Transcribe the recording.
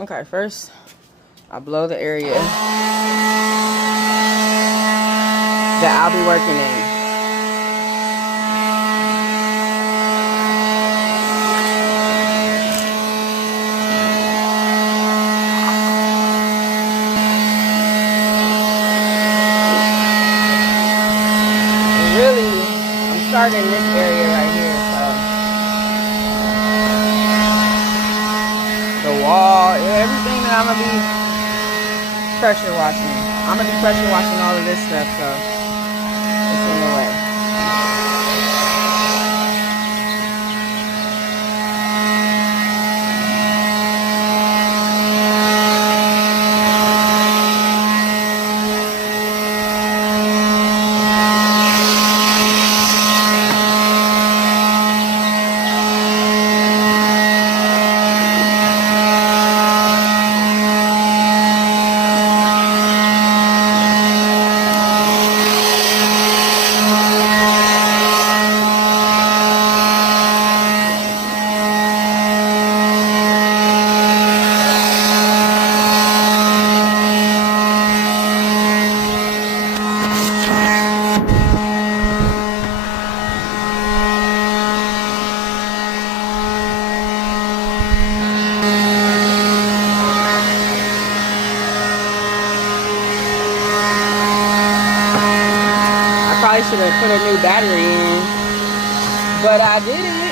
Okay, first I blow the area that I'll be working in. Really, I'm starting this area right here, so the wall, everything that I'm gonna be pressure washing. I'm gonna be pressure washing all of this stuff, so it's in the way. Probably should have put a new battery in, but I didn't.